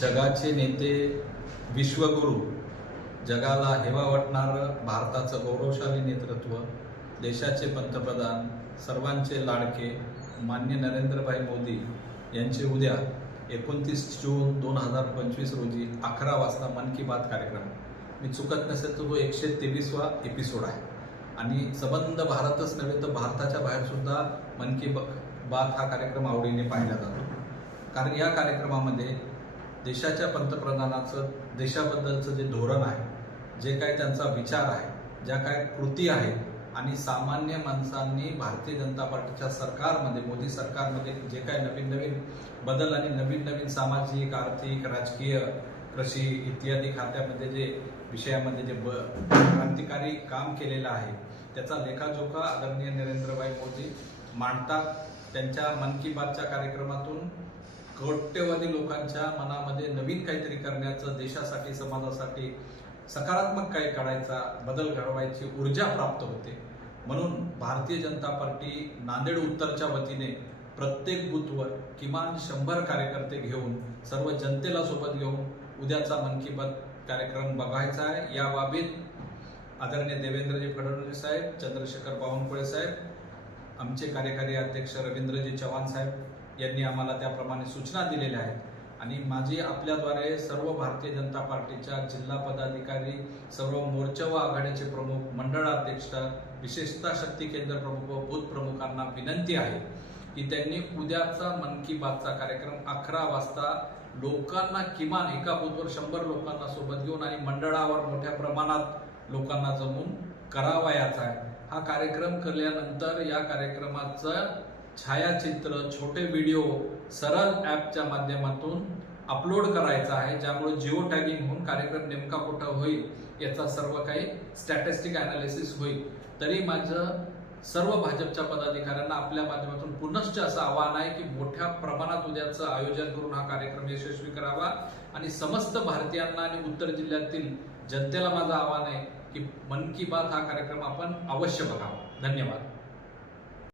जगाचे नेते विश्वगुरू जगाला हेवा वाटणारं भारताचं गौरवशाली नेतृत्व देशाचे पंतप्रधान सर्वांचे लाडके मान्य नरेंद्रभाई मोदी यांचे उद्या एकोणतीस जून दोन हजार पंचवीस रोजी अकरा वाजता मन की बात कार्यक्रम. मी चुकत नसेल तर तो एकशे तेवीसवा एपिसोड आहे. आणि सबंध भारतच नव्हे तर भारताच्या बाहेरसुद्धा मन की बात हा कार्यक्रम आवडीने पाहिला जातो. कारण या कार्यक्रमामध्ये देशाच्या पंतप्रधानाचं देशाबद्दलचं जे धोरण आहे जे काय त्यांचा विचार आहे ज्या काय कृती आहेत आणि सामान्य माणसांनी भारतीय जनता पार्टीच्या सरकारमध्ये मोदी सरकारमध्ये जे काय नवीन नवीन बदल आणि नवीन नवीन सामाजिक आर्थिक राजकीय कृषी इत्यादी खात्यामध्ये जे विषयामध्ये जे ब क्रांतिकारी काम केलेलं आहे त्याचा लेखाजोखा आदरणीय नरेंद्रभाई मोदी मांडतात. त्यांच्या मन की बातच्या कार्यक्रमातून कोट्यवधी लोकांच्या मनामध्ये नवीन काहीतरी करण्याचं देशासाठी समाजासाठी सकारात्मक काही काढायचा बदल घडवायची ऊर्जा प्राप्त होते. म्हणून भारतीय जनता पार्टी नांदेड उत्तरच्या वतीने प्रत्येक बूथवर किमान शंभर कार्यकर्ते घेऊन सर्व जनतेला सोबत घेऊन उद्याचा मन की बात कार्यक्रम बघायचा आहे. या बाबीत आदरणीय देवेंद्रजी फडणवीस साहेब चंद्रशेखर बावनकुळे साहेब आमचे कार्यकारी अध्यक्ष रवींद्रजी चव्हाण साहेब यांनी आम्हाला त्याप्रमाणे सूचना दिलेल्या आहेत. आणि माझी आपल्याद्वारे सर्व भारतीय जनता पार्टीच्या जिल्हा पदाधिकारी सर्व मोर्चा व आघाडीचे प्रमुख मंडळाध्यक्ष विशेषतः शक्ती केंद्र प्रमुख व बूथ प्रमुखांना विनंती आहे की त्यांनी उद्याचा मन की बातचा कार्यक्रम अकरा वाजता लोकांना किमान एका बूथवर शंभर लोकांना सोबत घेऊन आणि मंडळावर मोठ्या प्रमाणात लोकांना जमून करावयाचा आहे. हा कार्यक्रम केल्यानंतर या कार्यक्रमाचं छायाचित्र छोटे व्हिडिओ सरळ ॲपच्या माध्यमातून अपलोड करायचा आहे ज्यामुळे जिओ टॅगिंग होऊन कार्यक्रम नेमका कुठं होईल याचा सर्व काही स्टॅटिस्टिक अनालिसिस होईल. तरी माझं सर्व भाजपच्या पदाधिकाऱ्यांना आपल्या माध्यमातून पुनश्च असं आवाहन आहे की मोठ्या प्रमाणात उद्याचं आयोजन करून हा कार्यक्रम यशस्वी करावा. आणि समस्त भारतीयांना आणि उत्तर जिल्ह्यातील जनतेला माझं आवाहन आहे की मन की बात हा कार्यक्रम आपण अवश्य बघावा. धन्यवाद.